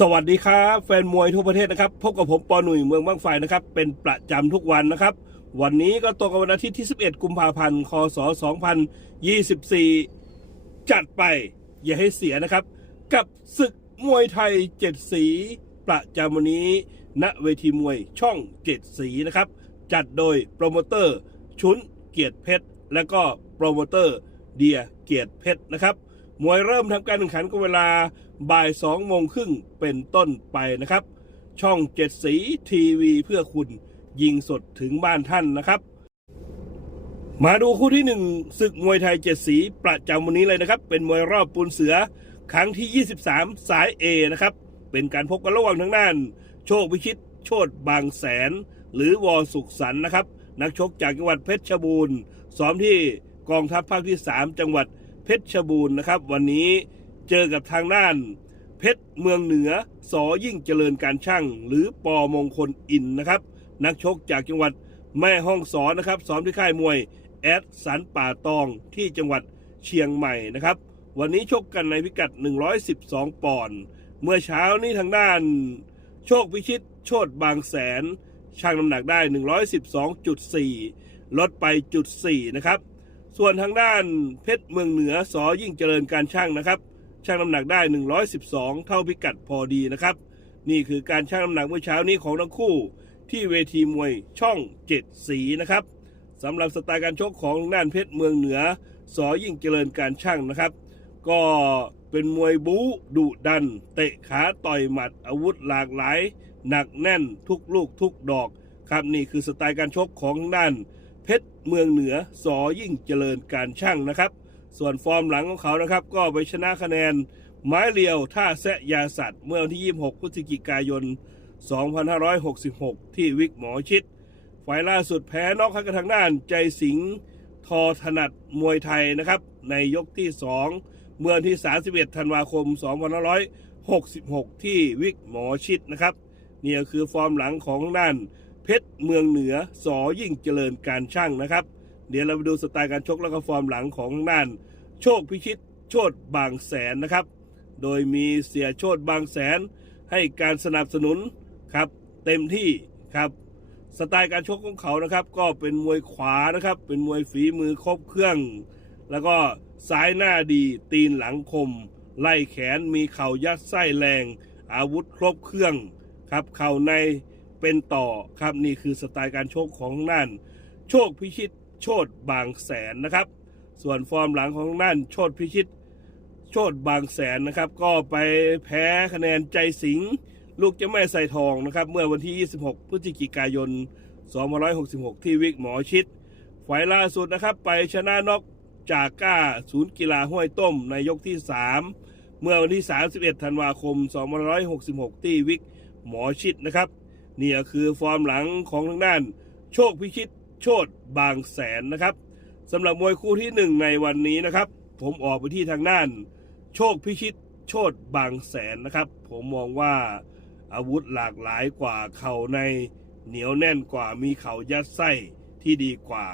สวัสดีครับ แฟนมวยทั่วประเทศนะครับ พบกับผมปอหนุ่ยเมืองบางไฟนะครับ เป็นประจำทุกวันนะครับ วันนี้ก็ตรงกับวันอาทิตย์ที่ 11 กุมภาพันธ์ คศ 2024 จัดไปอย่าให้เสียนะครับ กับศึกมวยไทยเจ็ดสี ประจำวันนี้ ณเวทีมวยช่องเจ็ดสีนะครับ จัดโดยโปรโมเตอร์ ชุนเกียรติเพชร และก็โปรโมเตอร์เดียเกียรติเพชรนะครับ มวยเริ่มทำการแข่งขันก็เวลาบ่ายสองโมงครึ่งเป็นต้นไปนะครับ ช่องเจ็ดสีทีวีเพื่อคุณยิงสดถึงบ้านท่านนะครับ มาดูคู่ที่หนึ่งศึกมวยไทยเจ็ดสีประจำวันนี้เลยนะครับ เป็นมวยรอบปูนเสือครั้งที่ 23 สาย A นะครับ เป็นการพบกันระหว่างทางด้าน โชคพิชิต โชดบางแสน หรือวอสุขสันนะครับ นักชกจากจังหวัดเพชรบูรณ์ซ้อมที่กองทัพภาคที่ 3 จังหวัด เพชรบูรณ์นะครับ วันนี้เจอกับทางด้าน เพชรเมืองเหนือสอยิ่งเจริญการช่างหรือปอมงคลอินนะครับ นักชกจากจังหวัดแม่ห้องสอนนะครับซ้อมที่ค่ายมวยแอดสันป่าตองที่จังหวัดเชียงใหม่นะครับ วันนี้ชกกันในพิกัด 112 ปอนด์เมื่อเช้านี้ทางด้าน โชคพิชิตโชดบางแสนช่างน้ำหนักได้ 112.4 ลดไปจุด4นะครับ ส่วนทางด้านเพชรเมืองเหนือสอยิ่งเจริญการช่างนะครับช่างน้ำหนักได้ 112 เท่าพิกัดพอดีนะครับ นี่คือการช่างน้ำหนักเมื่อเช้านี้ของทั้งคู่ ที่เวทีมวยช่องเจ็ดสีนะครับสำหรับสไตล์การชกของทางด้านเพชรเมืองเหนือสอยิ่งเจริญการช่างนะครับ ก็เป็นมวยบู๊ดุดัน เตะขาต่อยหมัดอาวุธหลากหลาย หนักแน่นทุกลูกทุกดอก ครับนี่คือสไตล์การชกของทางด้าน เพชรเมืองเหนือสอยิ่งเจริญการช่างนะครับ ส่วนฟอร์มหลังของเขานะครับ ก็ไปชนะคะแนนไม้เรียวท่าแซะยาสัตว์ เมื่อวันที่ 26 พฤศจิกายน 2566 ที่วิกหมอชิดไฟล์ล่าสุดแพ้นอกให้กับทางด้านใจสิงห์ทอถนัดมวยไทยนะครับ ในยกที่ 2 เมื่อวันที่ 31 ธันวาคม 2566 ที่วิกหมอชิดนะครับ นี่ก็คือฟอร์มหลังของทางด้าน เพชรเมืองเหนือสอยิ่งเจริญการช่างนะครับ เดี๋ยวเราไปดูสไตล์การชกแล้วก็ฟอร์มหลังของทางด้าน โชคพิชิตโชดบางแสนนะครับ โดยมีเสียโชดบางแสน ให้การสนับสนุนครับ เต็มที่ครับ สไตล์การชกของเขานะครับ ก็เป็นมวยขวานะครับ เป็นมวยฝีมือครบเครื่อง แล้วก็ซ้ายหน้าดีตีนหลังคม ไล่แขนมีเข่ายัดไส้แรง อาวุธครบเครื่องครับ เข่าใน เป็นต่อครับนี่คือสไตล์การชกของทางด้าน โชคพิชิตโชดบางแสนนะครับ ส่วนฟอร์มหลังของทางด้านโชดพิชิต โชดบางแสนนะครับ ก็ไปแพ้คะแนนใจสิงลูกเจ้าแม่ใส่ทองนะครับ เมื่อวันที่ 26 พฤศจิกายน 2566 ที่วิกหมอชิดไฟล์ล่าสุดนะครับ ไปชนะนอกจากก้าศูนย์กีฬาห้วยต้มในยกที่ 3 เมื่อวันที่ 31 ธันวาคม 2566 ที่วิกหมอชิดนะครับ นี่ก็คือฟอร์มหลังของทางด้าน โชคพิชิตโชดบางแสนนะครับสำหรับมวยคู่ที่หนึ่งในวันนี้นะครับ ผมออกไปที่ทางด้าน โชคพิชิตโชดบางแสนนะครับ ผมมองว่าอาวุธหลากหลายกว่าเข่าในเหนียวแน่นกว่ามีเข่ายัดไส้ที่ดีกว่า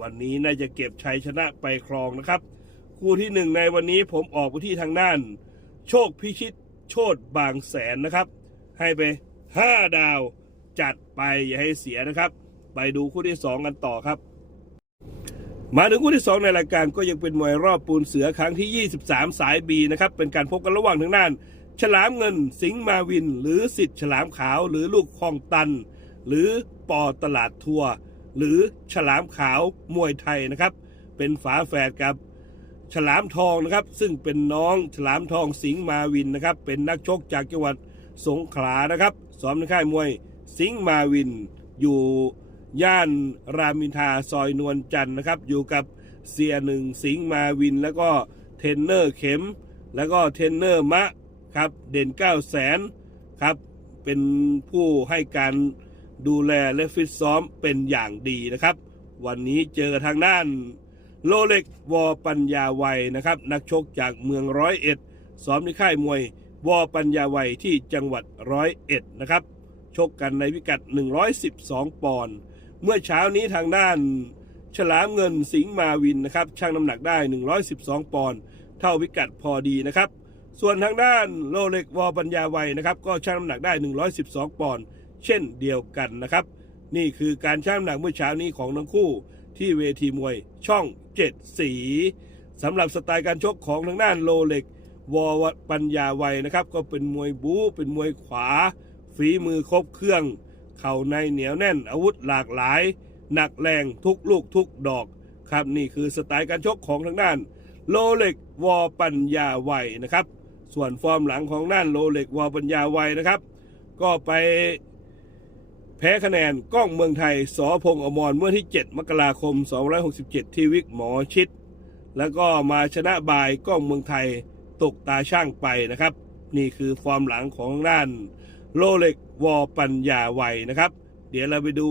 วันนี้น่าจะเก็บชัยชนะไปครองนะครับ คู่ที่หนึ่งในวันนี้ผมออกไปที่ทางด้าน โชคพิชิตโชดบางแสนนะครับ ให้ไป 5 ดาว จัดไปอย่าให้เสียนะครับ ไปดูคู่ที่ 2 กันต่อครับ มาถึงคู่ที่ 2 ในรายการก็ยังเป็นมวยรอบปูนเสือครั้งที่ 23 สายบีนะครับ เป็นการพบกันระหว่างทางด้าน ฉลามเงินสิงห์มาวิน หรือสิทธิ์ฉลามขาวหรือลูกคลองตัน หรือปอตลาดทัวร์หรือฉลามขาวมวยไทยนะครับ เป็นฝาแฝดกับฉลามทองนะครับซึ่งเป็นน้องฉลามทองสิงห์มาวินนะครับเป็นนักชกจากจังหวัดสงขลานะครับซ้อมในค่ายมวย สิงห์มาวิน อยู่ย่านรามอินทาซอยนวลจันทร์นะครับ อยู่กับเสียหนึ่งสิงห์มาวิน แล้วก็เทรนเนอร์เข็ม แล้วก็เทรนเนอร์มะครับ เด่น9 0 0แสนครับ เป็นผู้ให้การดูแลและฟิตซ้อมเป็นอย่างดีนะครับ วันนี้เจอทางด้านโลเล็กวอปัญญาวัยนะครับ นักชกจากเมืองร้อยเอ็ดซ้อมในค่ายมวยวอปัญญาวัยที่จังหวัดร้อยเอ็ดนะครับ ชกกันในพิกัด 112 ปอนด์ เมื่อเช้านี้ทางด้านฉลามเงินสิงห์มาวินนะครับช่างน้ำหนักได้ 112 ปอนด์เท่าพิกัดพอดีนะครับ ส่วนทางด้านโลเล็กวอปัญญาไวนะครับก็ชั่งน้ำหนักได้ 112 ปอนด์เช่นเดียวกันนะครับ นี่คือการชั่งน้ำหนักเมื่อเช้านี้ของทั้งคู่ที่เวทีมวยช่องเจ็ดสีสำหรับสไตล์การชกของทางด้านโลเล็กวอปัญญาไวนะครับก็เป็นมวยบู๊เป็นมวยขวา ฝีมือครบเครื่อง เข่าในเหนียวแน่นอาวุธหลากหลาย หนักแรงทุกลูกทุกดอก ครับนี่คือสไตล์การชกของทางด้านโลเล็กวอปัญญาไวนะครับ ส่วนฟอร์มหลังของด้านโลเล็กวอปัญญาไวนะครับ ก็ไปแพ้คะแนนกล้องเมืองไทยสอพงอมรเมื่อที่ 7 มกราคม 267 ที่วิกหมอชิด แล้วก็มาชนะบายกล้องเมืองไทยตกตาช่างไปนะครับ นี่คือฟอร์มหลังของด้าน โลเล็กวอปัญญาไวนะครับ เดี๋ยวเราไปดู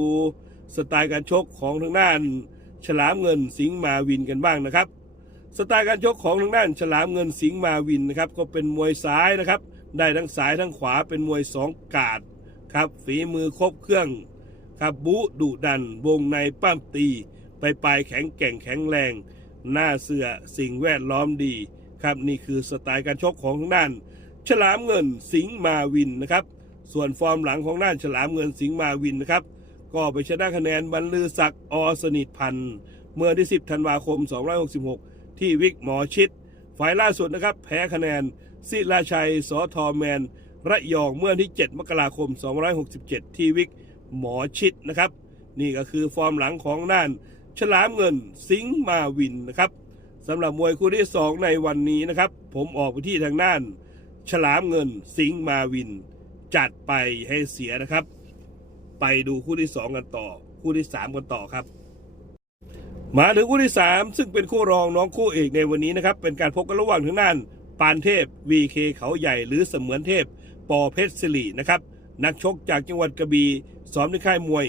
สไตล์การชกของทางด้าน ฉลามเงินสิงมาวินกันบ้างนะครับ สไตล์การชกของทางด้าน ฉลามเงินสิงมาวินนะครับก็เป็นมวยซ้ายนะครับ ได้ทั้งซ้ายทั้งขวาเป็นมวยสองกาดครับฝีมือครบเครื่องครับบุดุดัน วงในปั้มตี ไปปลายแข็งแก่งแข็งแรง หน้าเสือสิ่งแวดล้อมดี ครับนี่คือสไตล์การชกของทางด้าน ฉลามเงินสิงมาวินนะครับ ส่วนฟอร์มหลังของด้านฉลามเงินสิงห์มาวินนะครับ ก็ไปชนะคะแนนบรรลือศักดิ์อสนิทพันธ์เมื่อที่ 10 ธันวาคม 266 ที่วิกหมอชิด ฝ่ายล่าสุดนะครับ แพ้คะแนนศิลาชัยสอทอแมน ระยองเมื่อที่ 7 มกราคม 267 ที่วิกหมอชิดนะครับ นี่ก็คือฟอร์มหลังของด้าน ฉลามเงินสิงห์มาวินนะครับสำหรับมวยคู่ที่ 2 ในวันนี้นะครับ ผมออกไปที่ทางด้าน ฉลามเงินสิงห์มาวิน จัดไปให้เสียนะครับ ไปดูคู่ที่2กันต่อ คู่ที่3กันต่อครับ มาถึงคู่ที่3ซึ่งเป็นคู่รองน้องคู่เอกในวันนี้นะครับ เป็นการพบกันระหว่างทางด้านปานเทพ VK เขาใหญ่หรือเสมือนเทพ ปอเพชรศิรินะครับ นักชกจากจังหวัดกระบี่ซ้อมในค่ายมวย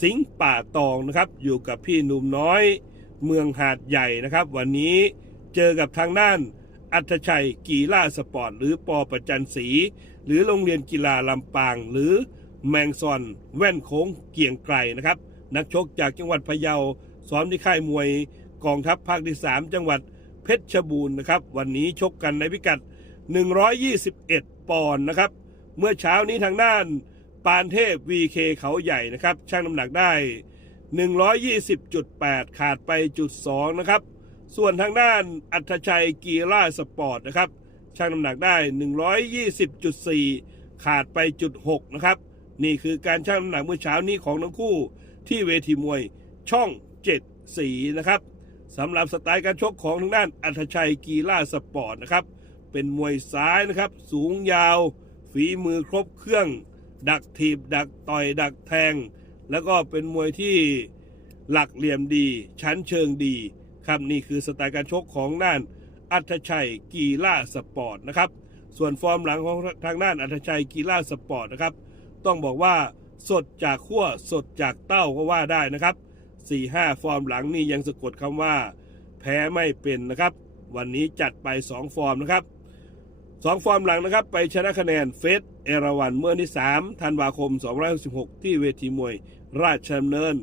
สิงห์ป่าตองนะครับ อยู่กับพี่หนุ่มน้อย เมืองหาดใหญ่นะครับ วันนี้เจอกับทางด้านอัธชัยกีฬาสปอร์ต หรือปอประจันศรี หรือโรงเรียนกีฬาลำปาง หรือแมงซอนแว่นโค้งเกียงไกรนะครับ นักชกจากจังหวัดพะเยาซ้อมที่ค่ายมวยกองทัพภาคที่ 3 จังหวัดเพชรบูรณ์นะครับ วันนี้ชกกันในพิกัด 121 ปอนด์นะครับ เมื่อเช้านี้ทางด้านปานเทพ VK เขาใหญ่นะครับชั่งน้ำหนักได้ 120.8 ขาดไปจุด2นะครับ ส่วนทางด้านอัธชัยกีฬาสปอร์ตนะครับ ชั่งน้ำหนักได้ 120.4 ขาดไปจุด6นะครับ นี่คือการชั่งน้ำหนักเมื่อเช้านี้ของทั้งคู่ ที่เวทีมวยช่อง 7 สีนะครับสำหรับสไตล์การชกของทางด้านอัธชัยกีฬาสปอร์ตนะครับ เป็นมวยซ้ายนะครับ สูงยาว ฝีมือครบเครื่อง ดักถีบ ดักต่อย ดักแทง แล้วก็เป็นมวยที่หลักเหลี่ยมดี ชั้นเชิงดี ครับนี่คือสไตล์การชกของด้าน อัธชัยกีฬาสปอร์ตนะครับ ส่วนฟอร์มหลังของทางด้านอัธชัยกีฬาสปอร์ตนะครับ ต้องบอกว่าสดจากขั้วสดจากเต้าก็ว่าได้นะครับ 4-5 ฟอร์มหลังนี่ยังสะกดคำว่า แพ้ไม่เป็นนะครับ วันนี้จัดไป 2 ฟอร์มนะครับ 2 ฟอร์มหลังนะครับ ไปชนะคะแนนเฟสเอราวันเมื่อที่3ธันวาคม266 ที่เวทีมวยราชดำเนิน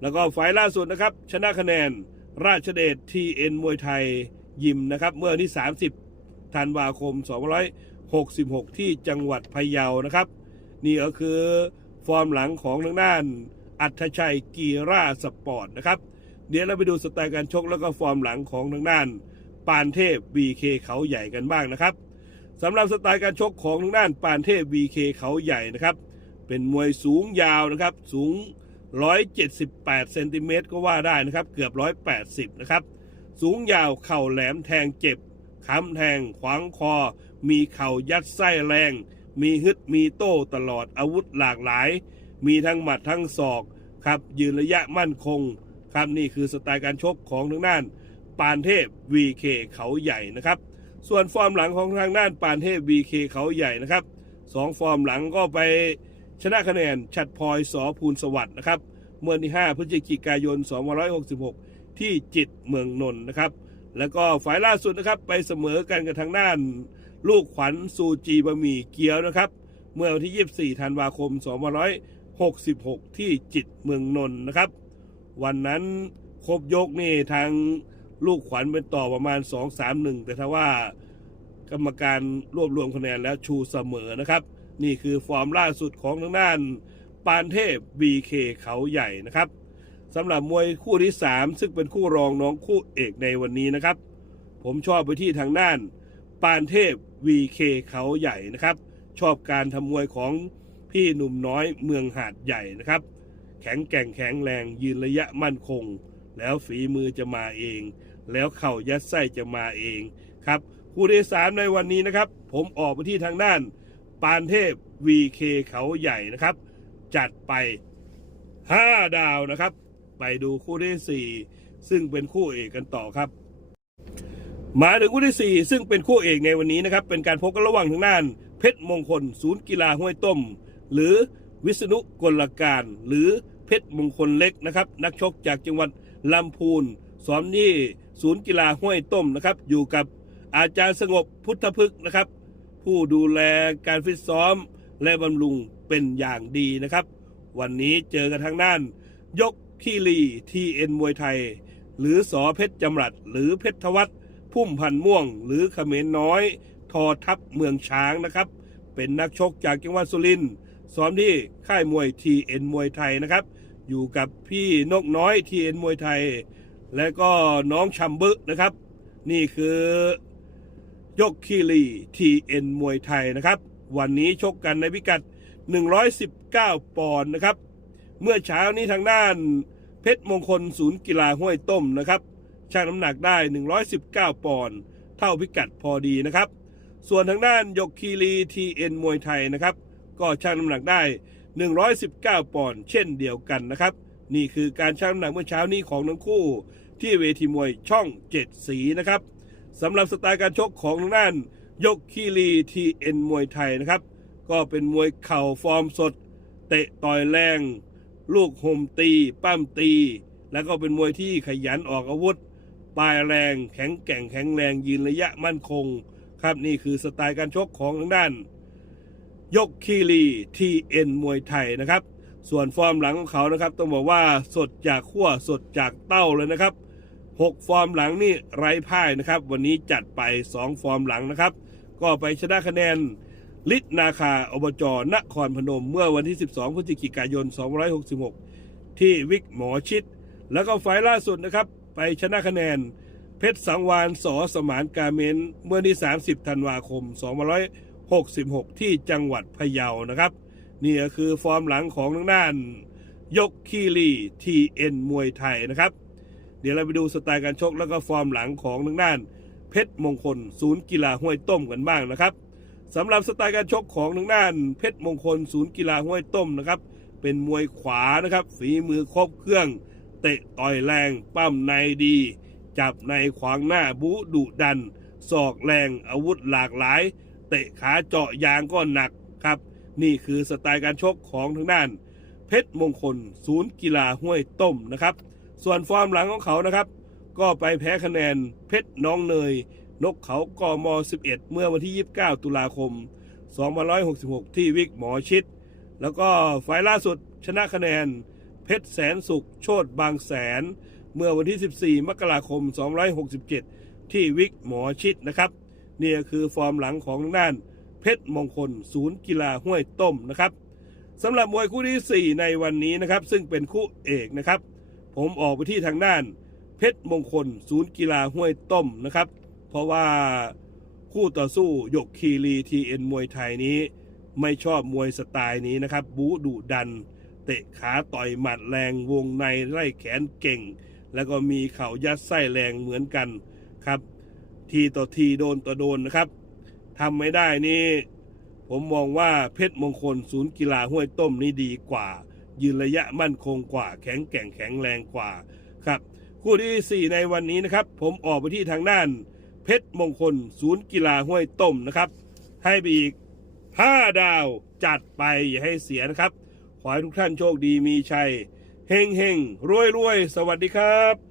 แล้วก็ไฟล่าสุดนะครับ ชนะคะแนนราชเดชทีเอ็นมวยไทย ยิมนะครับ เมื่อวันที่ 30 ธันวาคม266 ที่จังหวัดพะเยานะครับ นี่ก็คือฟอร์มหลังของทางด้านอัธชัยกีราสปอร์ตนะครับ เดี๋ยวเราไปดูสไตล์การชกแล้วก็ฟอร์มหลังของทางด้าน ปานเทพ BK เขาใหญ่กันบ้างนะครับสำหรับสไตล์การชกของทางด้านปานเทพ BK เขาใหญ่นะครับ เป็นมวยสูงยาวนะครับ สูง 178 เซนติเมตรก็ว่าได้นะครับ เกือบ 180 นะครับ สูงยาวเข่าแหลมแทงเจ็บค้ำแทงขวางคอ มีเข่ายัดไส้แรง มีฮึดมีโต้ตลอดอาวุธหลากหลาย มีทั้งหมัดทั้งศอกครับยืนระยะมั่นคงครับนี่คือสไตล์การชกของทางด้าน ปานเทพ VK เขาใหญ่นะครับ ส่วนฟอร์มหลังของทางด้านปานเทพ VK เขาใหญ่นะครับสองฟอร์มหลังก็ไปชนะคะแนน ชัดพลอยสอภูลสวัสด์นะครับ เมื่อที่ 5 พฤศจิกายน 2566 ที่จิตเมืองนนท์นะครับ แล้วก็ฝ่ายล่าสุดนะครับไปเสมอกันกับทางด้าน ลูกขวัญซูจีบะหมี่เกี๊ยวนะครับ เมื่อวันที่ 24 ธันวาคม 2566 ที่จิตเมืองนนท์นะครับ วันนั้นครบยกนี่ทางลูกขวัญเป็นต่อประมาณ 2-3-1 แต่ถ้าว่ากรรมการรวบรวมคะแนนแล้วชูเสมอนะครับ นี่คือฟอร์มล่าสุดของทางด้านปานเทพ BK เขาใหญ่นะครับ สำหรับมวยคู่ที่ 3 ซึ่งเป็นคู่รองน้องคู่เอกในวันนี้นะครับ ผมชอบไปที่ทางด้าน ปานเทพ VK เขาใหญ่นะครับ ชอบการทำมวยของพี่หนุ่มน้อยเมืองหาดใหญ่นะครับ แข็งแกร่งแข็งแรงยืนระยะมั่นคง แล้วฝีมือจะมาเอง แล้วเข่ายัดไส้จะมาเองครับคู่ที่สามในวันนี้นะครับ ผมออกไปที่ทางด้าน ปานเทพ VK เขาใหญ่นะครับ จัดไป 5 ดาวนะครับ ไปดูคู่ที่ 4 ซึ่งเป็นคู่เอกกันต่อครับ มาถึงคู่ที่ 4 ซึ่งเป็นคู่เอกในวันนี้นะครับ เป็นการพบกันระหว่างทางด้าน เพชรมงคล ศูนย์กีฬาห้วยต้ม หรือวิษณุกลการ หรือเพชรมงคลเล็กนะครับ นักชกจากจังหวัดลำพูนซ้อมที่ศูนย์กีฬาห้วยต้มนะครับ อยู่กับอาจารย์สงบพุทธพฤกษ์นะครับ ผู้ดูแลการฟิตซ้อมและบำรุงเป็นอย่างดีนะครับ วันนี้เจอกันทางด้าน ยก คีรีทีเอ็นมวยไทย หรือสอเพชรจำรัด หรือเพชรทวัฒน์พุ่มพันธ์ม่วง หรือขเขมรน้อย ทอทัพเมืองช้างนะครับ เป็นนักชกจากจังหวัดสุรินทร์ซ้อมที่ค่ายมวยทีเอ็นมวยไทยนะครับ อยู่กับพี่นกน้อยทีเอ็นมวยไทย และก็น้องชัมบึนะครับ นี่คือยกคีรีทีเอ็นมวยไทยนะครับ วันนี้ชกกันในพิกัด 119 ปอนด์นะครับ เมื่อเช้านี้ทางด้าน เพชรมงคลศูนย์กีฬาห้วยต้มนะครับชั่งน้ำหนักได้ 119 ปอนด์เท่าพิกัดพอดีนะครับ ส่วนทางด้านยกคีรีทีเอ็นมวยไทยนะครับ ก็ชั่งน้ำหนักได้ 119 ปอนด์เช่นเดียวกันนะครับ นี่คือการชั่งน้ำหนักเมื่อเช้านี้ของทั้งคู่ ที่เวทีมวยช่องเจ็ดสีนะครับสำหรับสไตล์การชกของทางด้านยกคีรีทีเอ็นมวยไทยนะครับ ก็เป็นมวยเข่าฟอร์มสด เตะต่อยแรง ลูกห่มตีปั้มตี แล้วก็เป็นมวยที่ขยันออกอาวุธปลายแรง แข็งแกร่งแข็งแรงยืนระยะมั่นคง ครับนี่คือสไตล์การชกของทางด้าน ยกคีรีทีเอ็นมวยไทยนะครับ ส่วนฟอร์มหลังของเขานะครับ ต้องบอกว่าสดจากขั้วสดจากเต้าเลยนะครับ 6 ฟอร์มหลังนี่ไร้พ่ายนะครับ วันนี้จัดไป 2 ฟอร์มหลังนะครับ ก็ไปชนะคะแนน ลิศนาคาอบจนครพนม เมื่อวันที่ 12 พฤศจิกายน2566 ที่วิกหมอชิด แล้วก็ไฟล์ล่าสุดนะครับ ไปชนะคะแนน เพชรสังวานสอสมานกาเมนเมื่อที่ 30 ธันวาคม 2566 ที่จังหวัดพะเยานะครับ นี่ก็คือฟอร์มหลังของทางด้าน ยกคีรีทีเอ็นมวยไทยนะครับ เดี๋ยวเราไปดูสไตล์การชกแล้วก็ฟอร์มหลังของทางด้าน เพชรมงคล ศูนย์กีฬาห้วยต้มกันบ้างนะครับ สำหรับสไตล์การชกของทางด้านเพชรมงคลศูนย์กีฬาห้วยต้มนะครับ เป็นมวยขวานะครับ ฝีมือครบเครื่อง เตะต่อยแรงปั้มในดี จับในขวางหน้าบูดุดัน ศอกแรงอาวุธหลากหลาย เตะขาเจาะยางก็หนักครับ นี่คือสไตล์การชกของทางด้าน เพชรมงคลศูนย์กีฬาห้วยต้มนะครับ ส่วนฟอร์มหลังของเขานะครับ ก็ไปแพ้คะแนนเพชรน้องเนย นกเขากม 11 เมื่อวันที่ 29 ตุลาคม 2566 ที่วิกหมอชิด แล้วก็ไฟล์ล่าสุดชนะคะแนน เพชรแสนสุข โชดบางแสน เมื่อวันที่ 14 มกราคม 267 ที่วิกหมอชิดนะครับนี่ก็คือฟอร์มหลังของทางด้าน เพชรมงคล ศูนย์กีฬาห้วยต้มนะครับสำหรับมวยคู่ที่ 4 ในวันนี้นะครับ ซึ่งเป็นคู่เอกนะครับ ผมออกไปที่ทางด้าน เพชรมงคล ศูนย์กีฬาห้วยต้มนะครับ เพราะว่าคู่ต่อสู้ยกคีรีทีเอ็นมวยไทยนี้ ไม่ชอบมวยสไตล์นี้นะครับ บูดุดัน เตะขาต่อยหมัดแรงวงในไล่แขนเก่ง แล้วก็มีเข่ายัดไส้แรงเหมือนกันครับ ทีต่อทีโดนต่อโดนนะครับทำไม่ได้นี่ผมมองว่าเพชรมงคลศูนย์กีฬาห้วยต้มนี่ดีกว่า ยืนระยะมั่นคงกว่า แข็งแกร่งแข็งแรงกว่าครับ คู่ที่ 4 ในวันนี้นะครับ ผมออกไปที่ทางด้าน เพชรมงคล ศูนย์กีฬาห้วยต้มนะครับ ให้ไปอีก 5 ดาวจัดไปอย่าให้เสียนะครับ ขอให้ทุกท่านโชคดีมีชัยเฮงเฮงรวยรวยสวัสดีครับ